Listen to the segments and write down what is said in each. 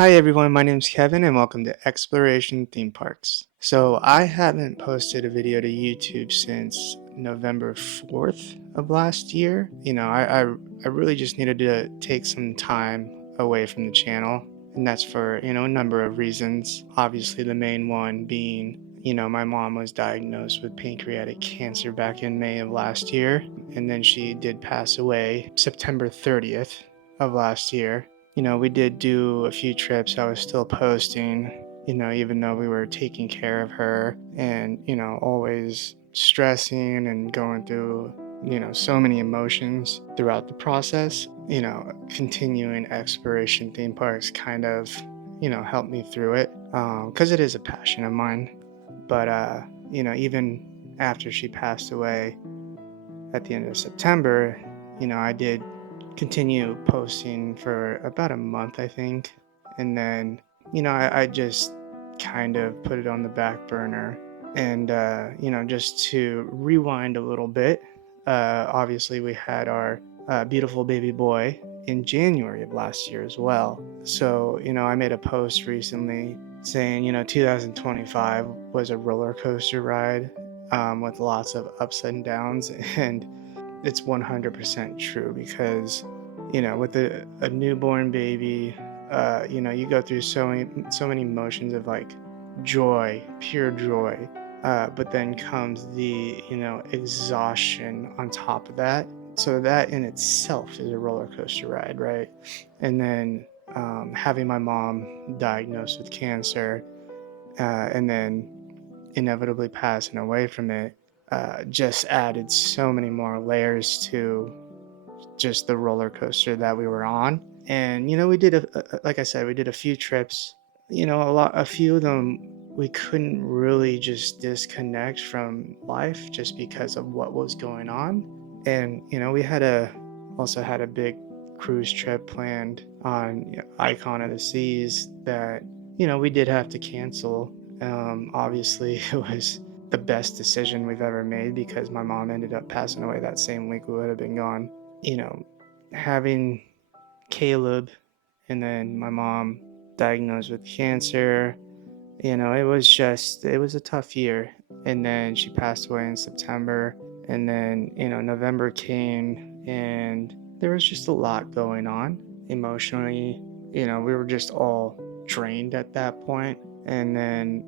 Hi everyone, my name is Kevin and welcome to Exploration Theme Parks. So I haven't posted a video to YouTube since November 4th of last year. I really just needed to take some time away from the channel, and that's for, a number of reasons. Obviously the main one being, my mom was diagnosed with pancreatic cancer back in May of last year, and then she did pass away September 30th of last year. We did do a few trips. I was still posting, even though we were taking care of her and, always stressing and going through, so many emotions throughout the process. Continuing exploration theme parks kind of, helped me through it because it is a passion of mine. But, even after she passed away at the end of September, I did continue posting for about a month, I think. And then, I just kind of put it on the back burner. And, just to rewind a little bit, obviously we had our beautiful baby boy in January of last year as well. So, I made a post recently saying, 2025 was a roller coaster ride with lots of ups and downs. And it's 100% true because, with a newborn baby, you go through so many emotions of like joy, pure joy, but then comes the, exhaustion on top of that. So that in itself is a roller coaster ride, right? And then having my mom diagnosed with cancer, and then inevitably passing away from it, just added so many more layers to just the roller coaster that we were on. And we did like I said, we did a few trips. A few of them we couldn't really just disconnect from life just because of what was going on. And we also had a big cruise trip planned on Icon of the Seas that we did have to cancel. Obviously, it was the best decision we've ever made because my mom ended up passing away that same week we would have been gone. Having Caleb and then my mom diagnosed with cancer, it was a tough year. And then she passed away in September, and then November came, and there was just a lot going on emotionally. We were just all drained at that point. And then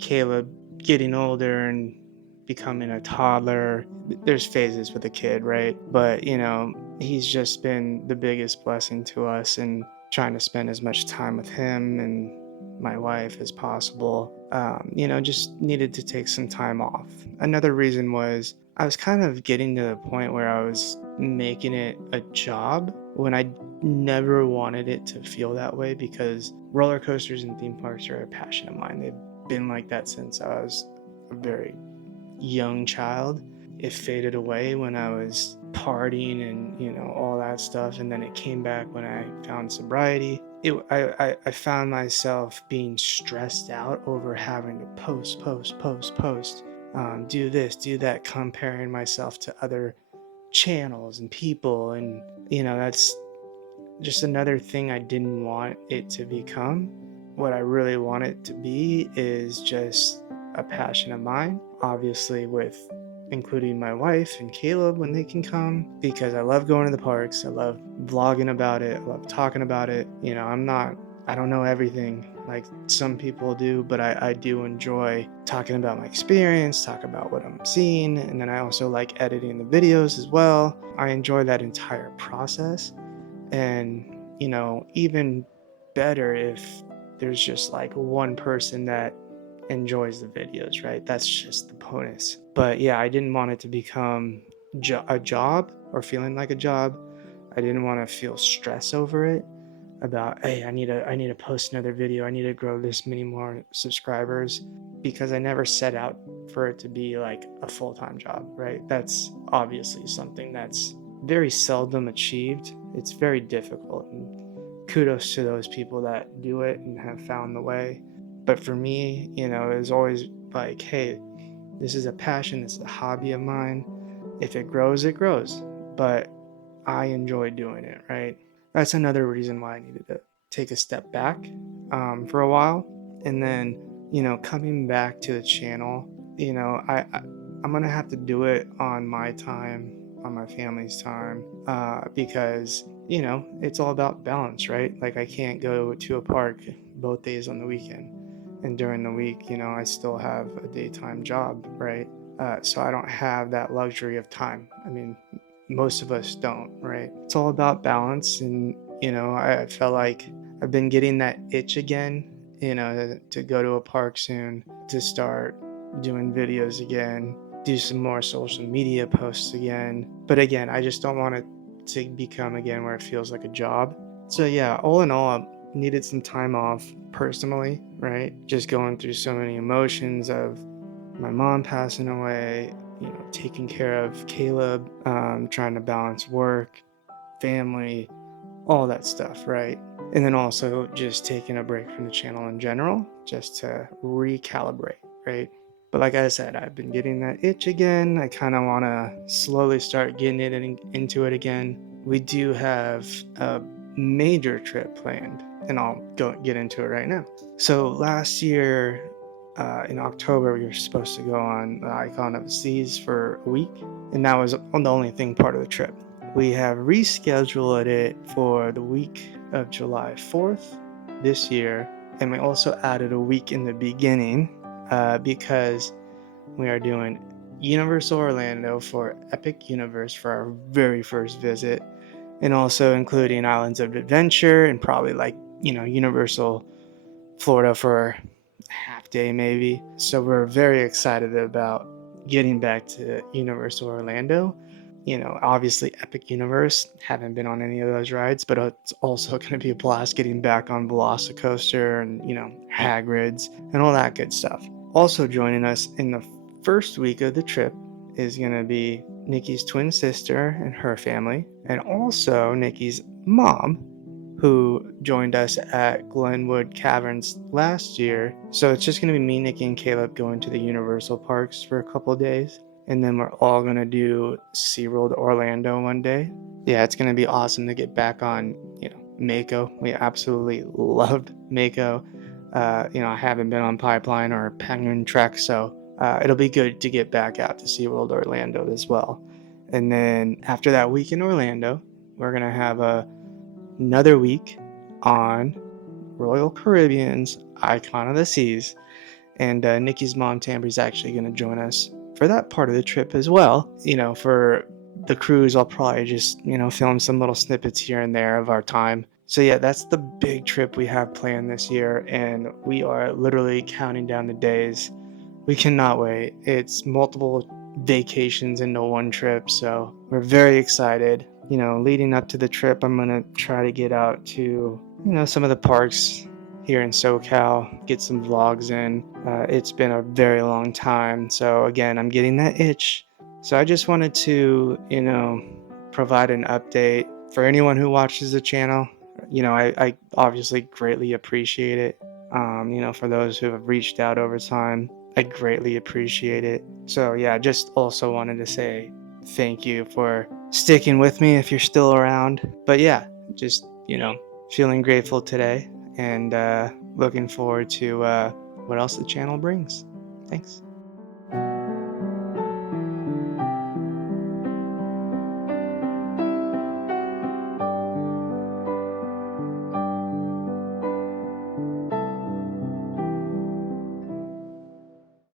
Caleb getting older and becoming a toddler. There's phases with a kid, right? But he's just been the biggest blessing to us, and trying to spend as much time with him and my wife as possible. Just needed to take some time off. Another reason was I was kind of getting to the point where I was making it a job when I never wanted it to feel that way, because roller coasters and theme parks are a passion of mine. They've been like that since I was a very young child. It faded away when I was partying and all that stuff, and then it came back when I found sobriety. I found myself being stressed out over having to post, do this, do that, comparing myself to other channels and people, and that's just another thing I didn't want it to become. What I really want it to be is just a passion of mine, obviously with including my wife and Caleb when they can come, because I love going to the parks. I love vlogging about it. I love talking about it. I don't know everything like some people do, but I do enjoy talking about my experience, talk about what I'm seeing, and then I also like editing the videos as well. I enjoy that entire process. And even better if there's just like one person that enjoys the videos, right? That's just the bonus. But yeah, I didn't want it to become a job or feeling like a job. I didn't want to feel stress over it about, hey, I need to post another video, I need to grow this many more subscribers, because I never set out for it to be like a full-time job, right? That's obviously something that's very seldom achieved. It's very difficult, and kudos to those people that do it and have found the way. But for me, it was always like, hey, this is a passion, this is a hobby of mine. If it grows, it grows. But I enjoy doing it, right? That's another reason why I needed to take a step back for a while, and then coming back to the channel. I'm gonna have to do it on my time, on my family's time, because it's all about balance, right? Like I can't go to a park both days on the weekend, and during the week, I still have a daytime job, right? So I don't have that luxury of time. I mean, most of us don't, right? It's all about balance, and I felt like I've been getting that itch again, to go to a park soon, to start doing videos again, do some more social media posts again. But again, I just don't want it to become again where it feels like a job. So yeah, all in all, I needed some time off personally, right? Just going through so many emotions of my mom passing away, taking care of Caleb, trying to balance work, family, all that stuff, right? And then also just taking a break from the channel in general, just to recalibrate, right? But like I said, I've been getting that itch again. I kind of want to slowly start getting into it again. We do have a major trip planned, and I'll get into it right now. So last year, in October, we were supposed to go on the Icon of the Seas for a week, and that was the only thing part of the trip. We have rescheduled it for the week of July 4th this year, and we also added a week in the beginning because we are doing Universal Orlando for Epic Universe for our very first visit, and also including Islands of Adventure and probably Universal Florida for a half day maybe. So we're very excited about getting back to Universal Orlando. Obviously Epic Universe, haven't been on any of those rides, but it's also going to be a blast getting back on Velocicoaster and Hagrid's and all that good stuff. Also joining us in the first week of the trip is going to be Nikki's twin sister and her family, and also Nikki's mom, who joined us at Glenwood Caverns last year. So it's just going to be me, Nikki, and Caleb going to the Universal parks for a couple days. And then we're all going to do SeaWorld Orlando one day. Yeah, it's going to be awesome to get back on, Mako. We absolutely loved Mako. I haven't been on Pipeline or Penguin Trek, so it'll be good to get back out to SeaWorld Orlando as well. And then after that week in Orlando, we're going to have another week on Royal Caribbean's Icon of the Seas. And Nikki's mom, Tambri's actually going to join us for that part of the trip as well. For the cruise, I'll probably just, film some little snippets here and there of our time. So yeah, that's the big trip we have planned this year, and we are literally counting down the days. We cannot wait. It's multiple vacations into one trip, so we're very excited. Leading up to the trip, I'm gonna try to get out to, some of the parks here in SoCal, get some vlogs in. It's been a very long time, so again, I'm getting that itch. So I just wanted to, provide an update for anyone who watches the channel. I obviously greatly appreciate it. For those who have reached out over time, I greatly appreciate it. So yeah, just also wanted to say thank you for sticking with me if you're still around. But yeah, just, feeling grateful today, and looking forward to what else the channel brings. Thanks.